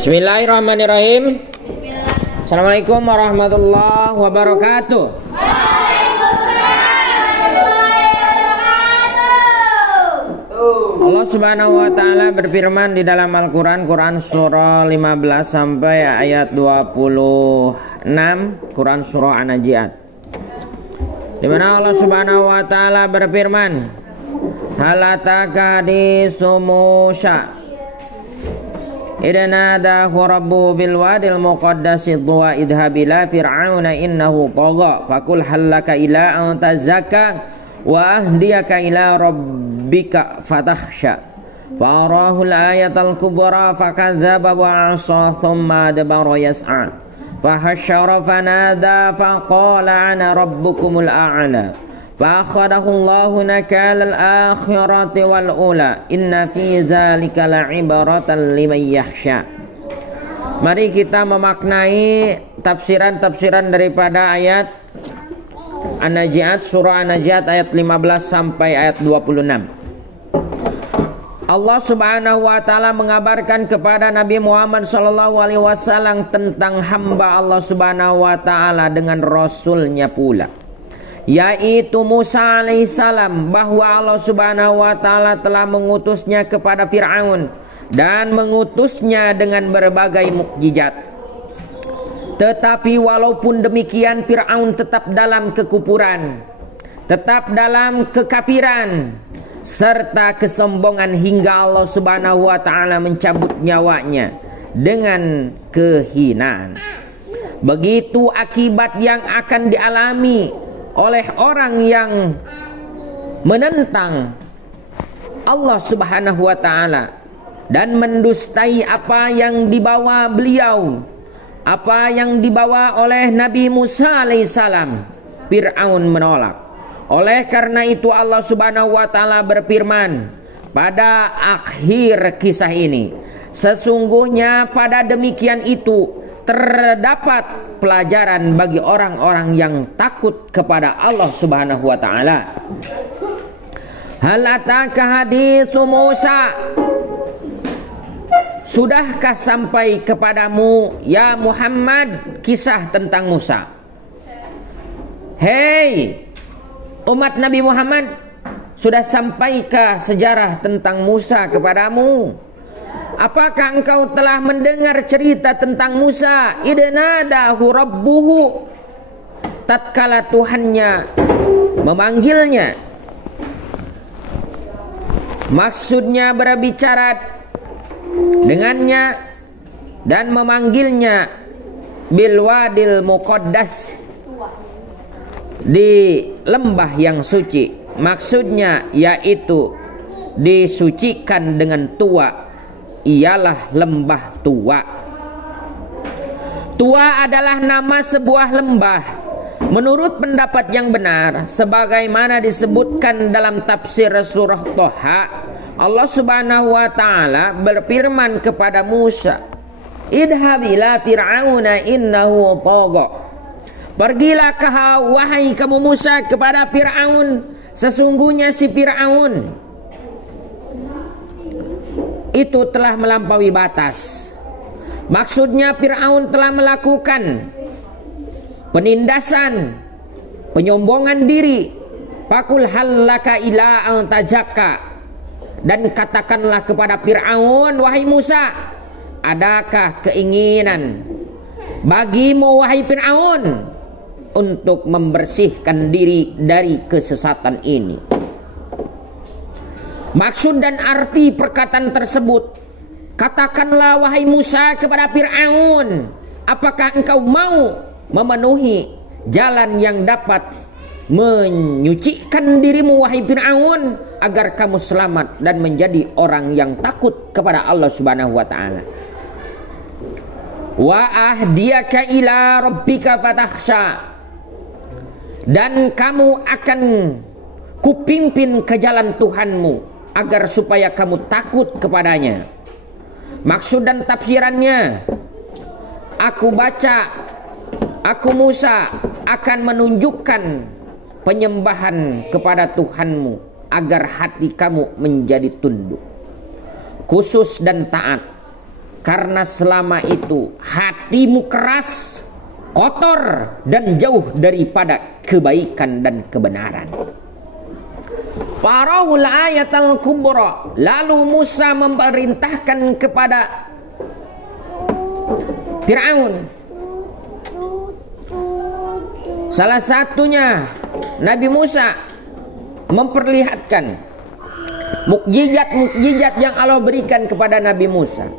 Bismillahirrahmanirrahim. Assalamualaikum warahmatullahi wabarakatuh. Allah Subhanahu wa taala berfirman di dalam Al-Qur'an, Quran surah 15 sampai ayat 26, Quran surah An-Najiat. Di mana Allah Subhanahu wa taala berfirman, hal ataka haditsu Musa idna nadahu rabbu bil wadil muqaddasi tuwa idhab ila fir'auna innahu tagha faqul halaka ila an tazakka wa ahdiyaka ila rabbika fatakhsha farahu al-ayatal kubra fakadzdzaba wa 'asa thumma adbara yas'a fahasyara fanada faqala ana rabbukumul a'la فأخذه الله نكال الآخرة والأولى إن في ذلك لعبرة لمن يخشى. Mari kita memaknai tafsiran daripada ayat An-Najiat, surah An-Najiat ayat 15 sampai ayat 26. Allah Subhanahu wa taala mengabarkan kepada Nabi Muhammad sallallahu alaihi wasallam tentang hamba Allah Subhanahu wa taala dengan rasulnya pula, yaitu Musa alaihissalam, bahwa Allah Subhanahu wa taala telah mengutusnya kepada Fir'aun dan mengutusnya dengan berbagai mukjizat. Tetapi walaupun demikian Fir'aun tetap dalam kekufuran, tetap dalam kekafiran serta kesombongan hingga Allah Subhanahu wa taala mencabut nyawanya dengan kehinaan. Begitu akibat yang akan dialami oleh orang yang menentang Allah Subhanahu wa taala dan mendustai apa yang dibawa beliau, apa yang dibawa oleh Nabi Musa alaihissalam. Fir'aun menolak. Oleh karena itu Allah Subhanahu wa taala berfirman pada akhir kisah ini, sesungguhnya pada demikian itu terdapat pelajaran bagi orang-orang yang takut kepada Allah Subhanahu wa taala. Hal ataka haditsu Musa, sudahkah sampai kepadamu ya Muhammad kisah tentang Musa? Hei umat Nabi Muhammad, sudah sampaikah sejarah tentang Musa kepadamu? Apakah engkau telah mendengar cerita tentang Musa? Idnadahu rabbuhu, tatkala Tuhannya memanggilnya. Maksudnya berbicara dengannya dan memanggilnya bil wadil muqaddas, di lembah yang suci. Maksudnya yaitu disucikan dengan Tuwa, ialah lembah Tuwa. Tuwa adalah nama sebuah lembah menurut pendapat yang benar, sebagaimana disebutkan dalam tafsir surah Thaha. Allah Subhanahu wa taala berfirman kepada Musa, idhab ila fir'auna innahu tagha, pergilah wahai kamu Musa kepada Fir'aun, sesungguhnya si Fir'aun itu telah melampaui batas. Maksudnya Fir'aun telah melakukan penindasan, penyombongan diri. Fakul halaka ila an tajaka, dan katakanlah kepada Fir'aun, wahai Musa, adakah keinginan bagimu wahai Fir'aun untuk membersihkan diri dari kesesatan ini? Maksud dan arti perkataan tersebut, katakanlah wahai Musa kepada Fir'aun, apakah engkau mau memenuhi jalan yang dapat menyucikan dirimu wahai Fir'aun, agar kamu selamat dan menjadi orang yang takut kepada Allah Subhanahu wa taala. Wa ahdiyaka ila rabbika fatakhsha, dan kamu akan kupimpin ke jalan Tuhanmu agar supaya kamu takut kepadanya. Maksud dan tafsirannya, aku Musa akan menunjukkan penyembahan kepada Tuhanmu agar hati kamu menjadi tunduk, khusus dan taat. karena selama itu hatimu keras, kotor, dan jauh daripada kebaikan dan kebenaran. Farahul ayatal kubra. Lalu Musa memerintahkan kepada Fir'aun. Salah satunya Nabi Musa memperlihatkan mukjizat-mukjizat yang Allah berikan kepada Nabi Musa,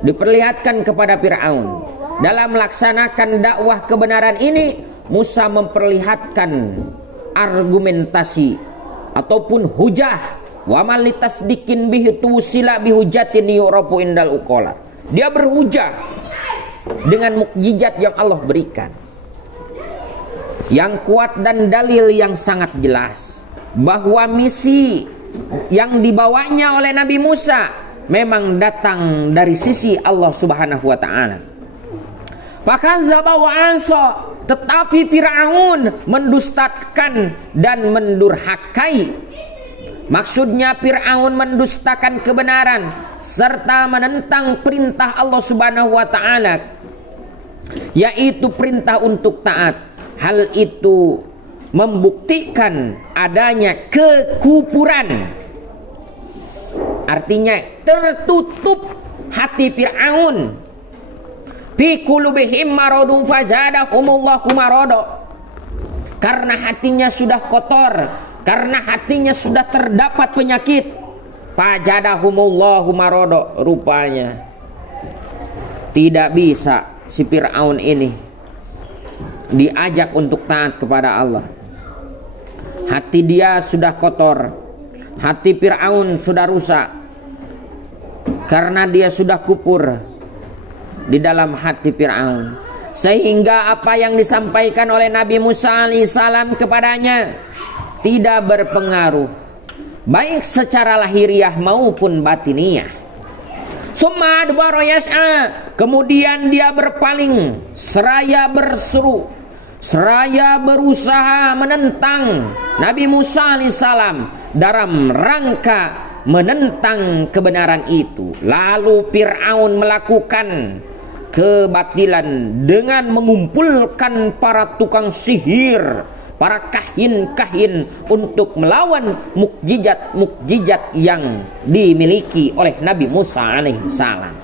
diperlihatkan kepada Fir'aun. Dalam melaksanakan dakwah kebenaran ini, Musa memperlihatkan argumentasi ataupun hujah. Wa man litasdiqin bihi tusila bihujatin yurafu indal uqala. Dia berhujah dengan mukjizat yang Allah berikan, yang kuat dan dalil yang sangat jelas bahwa misi yang dibawanya oleh Nabi Musa memang datang dari sisi Allah Subhanahu wa taala. Fakadzaba wa asa, tetapi Fir'aun mendustakan dan mendurhakai. Maksudnya Fir'aun mendustakan kebenaran serta menentang perintah Allah Subhanahu wa taala, yaitu perintah untuk taat. Hal itu membuktikan adanya kekufuran. Artinya tertutup hati Fir'aun. Fi qulubihim maradun fazadahumullahu marada. Karena hatinya sudah kotor, karena hatinya sudah terdapat penyakit. Fazadahumullahu marada. Rupanya tidak bisa si Fir'aun ini diajak untuk taat kepada Allah. Hati dia sudah kotor, hati Fir'aun sudah rusak, karena dia sudah kufur di dalam hati Fir'aun. Sehingga apa yang disampaikan oleh Nabi Musa alaihissalam kepadanya tidak berpengaruh, baik secara lahiriah maupun batiniah. Summa adbara yas'a, kemudian dia berpaling seraya berseru, seraya berusaha menentang Nabi Musa alaihissalam dalam rangka menentang kebenaran itu. Lalu Fir'aun melakukan kebatilan dengan mengumpulkan para tukang sihir, para kahin-kahin untuk melawan mukjizat-mukjizat yang dimiliki oleh Nabi Musa alaihissalam.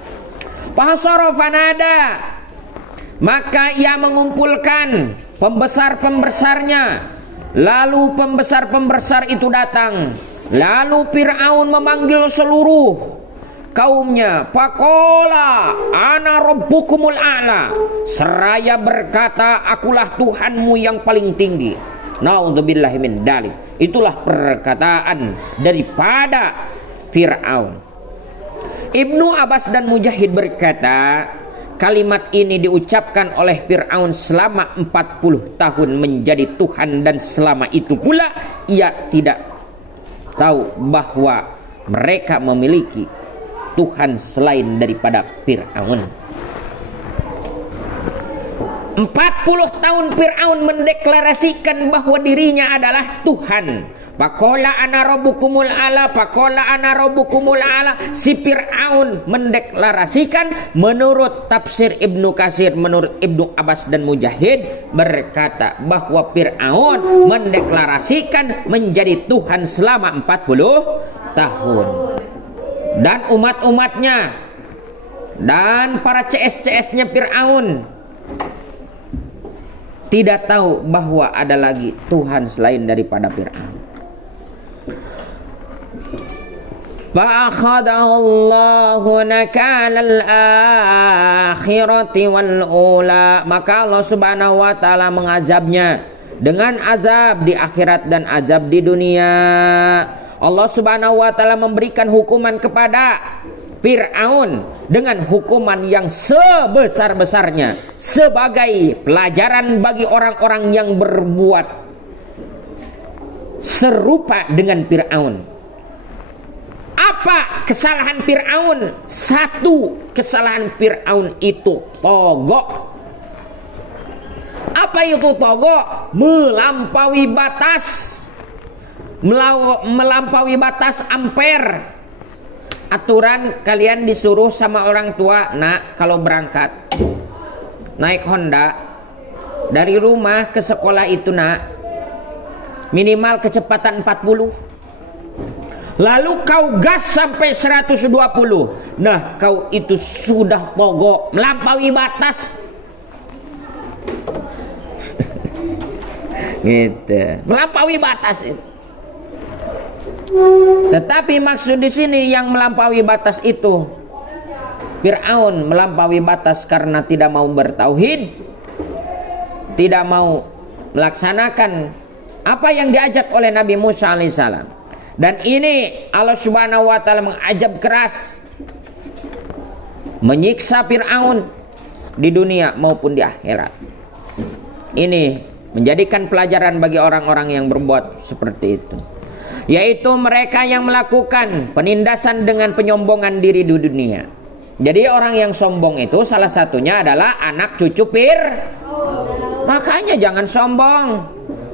Fahasara fanada, maka ia mengumpulkan pembesar-pembesarnya. Lalu pembesar-pembesar itu datang. Lalu Fir'aun memanggil seluruh kaumnya. Faqala ana rabbukumul a'la, seraya berkata, akulah Tuhanmu yang paling tinggi. Naudzubillahi min dzalik. Itulah perkataan daripada Fir'aun. Ibnu Abbas dan Mujahid berkata, kalimat ini diucapkan oleh Fir'aun selama 40 tahun menjadi Tuhan, dan selama itu pula ia tidak tahu bahwa mereka memiliki Tuhan selain daripada Fir'aun. 40 tahun Fir'aun mendeklarasikan bahwa dirinya adalah Tuhan. Faqala ana rabbukumul a'la, faqala ana rabbukumul a'la. Si Fir'aun mendeklarasikan menurut tafsir Ibnu Katsir, menurut Ibnu Abbas dan Mujahid berkata bahwa Fir'aun mendeklarasikan menjadi Tuhan selama 40 tahun. Dan umat-umatnya dan para CS-CS-nya Fir'aun tidak tahu bahwa ada lagi Tuhan selain daripada Fir'aun. Fa'akhadahullahu nakalal akhirati wal ula, maka Allah Subhanahu wa taala mengazabnya dengan azab di akhirat dan azab di dunia. Allah Subhanahu wa taala memberikan hukuman kepada Fir'aun dengan hukuman yang sebesar-besarnya sebagai pelajaran bagi orang-orang yang berbuat serupa dengan Fir'aun. Apa kesalahan Fir'aun? Satu kesalahan Fir'aun itu togok. Apa itu togok? Melampaui batas. Melampaui batas ampere. aturan kalian disuruh sama orang tua, nak, kalau berangkat naik Honda dari rumah ke sekolah itu, nak, minimal kecepatan 40. Lalu kau gas sampai 120. Nah, kau itu sudah togo, melampaui batas. Gitu, melampaui batas itu. Tetapi maksud di sini yang melampaui batas itu, Fir'aun melampaui batas karena tidak mau bertauhid, tidak mau melaksanakan apa yang diajak oleh Nabi Musa alaihissalam. Dan ini Allah subhanahu wa ta'ala mengajab keras, menyiksa Fir'aun di dunia maupun di akhirat. Ini menjadikan pelajaran bagi orang-orang yang berbuat seperti itu, yaitu mereka yang melakukan penindasan dengan penyombongan diri di dunia. Jadi orang yang sombong itu salah satunya adalah anak cucu Fir'aun. Makanya jangan sombong,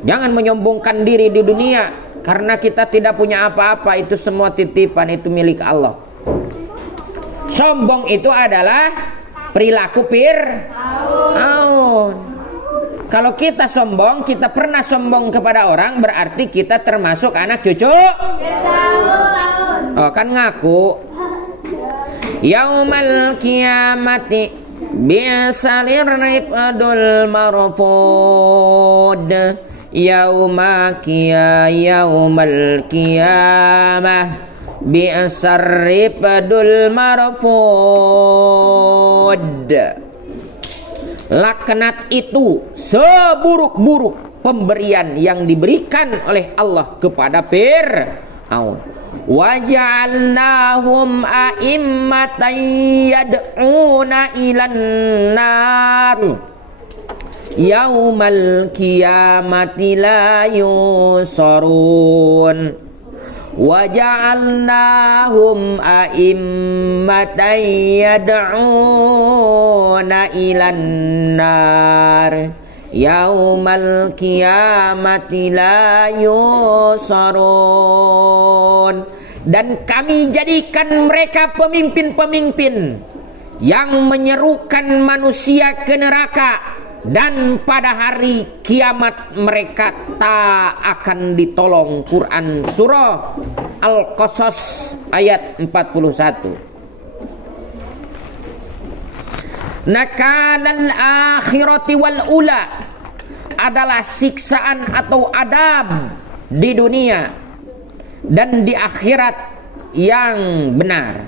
jangan menyombongkan diri di dunia. Karena kita tidak punya apa-apa, itu semua titipan, itu milik Allah. Sombong itu adalah perilaku Fir'aun. Kalau kita sombong, kita pernah sombong kepada orang, berarti kita termasuk anak cucu Fir'aun. Oh, kan ngaku. Yaumal qiyamati bi'salir ribdul marfud. Yaumal qiyamah bi'sar ribdul marfud. Laknat itu seburuk-buruk pemberian yang diberikan oleh Allah kepada Fir'aun. Wa ja'alnahum a'immatan yad'una ilan nar yaumal qiyamati la yusarun. Wa ja'alnahum a'immatan yad'una ilan nar yaumal qiyamati la yusarun. Dan kami jadikan mereka pemimpin-pemimpin yang menyerukan manusia ke neraka, dan pada hari kiamat mereka tak akan ditolong. Quran surah Al-Qasas ayat 41. Nakalal akhirati wal ula adalah siksaan atau adab di dunia dan di akhirat yang benar.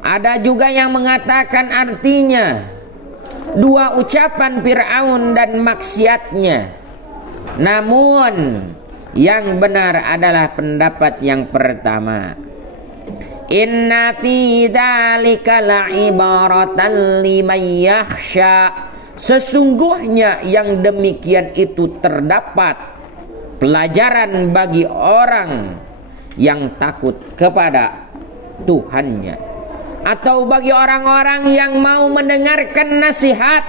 Ada juga yang mengatakan artinya dua ucapan Fir'aun dan maksiatnya. Namun yang benar adalah pendapat yang pertama. Inna fi dzalika la'ibaratan liman yakhsha. Sesungguhnya yang demikian itu terdapat pelajaran bagi orang yang takut kepada Tuhannya, atau bagi orang-orang yang mau mendengarkan nasihat,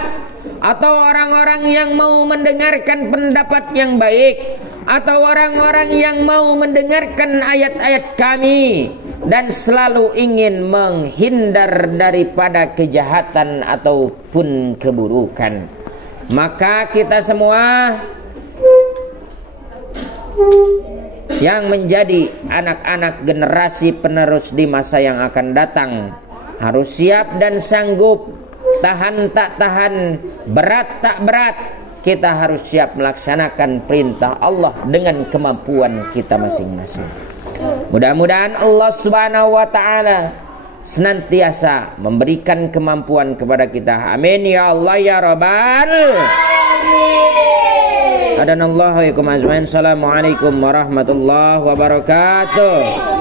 atau orang-orang yang mau mendengarkan pendapat yang baik, atau orang-orang yang mau mendengarkan ayat-ayat kami dan selalu ingin menghindar daripada kejahatan ataupun keburukan. Maka kita semua yang menjadi anak-anak generasi penerus di masa yang akan datang harus siap dan sanggup, tahan tak tahan, berat tak berat. Kita harus siap melaksanakan perintah Allah dengan kemampuan kita masing-masing. Mudah-mudahan Allah subhanahu wa ta'ala senantiasa memberikan kemampuan kepada kita. Amin ya Allah ya Rabbal Adanallahu alaikum ajmain. Assalamualaikum warahmatullahi wabarakatuh.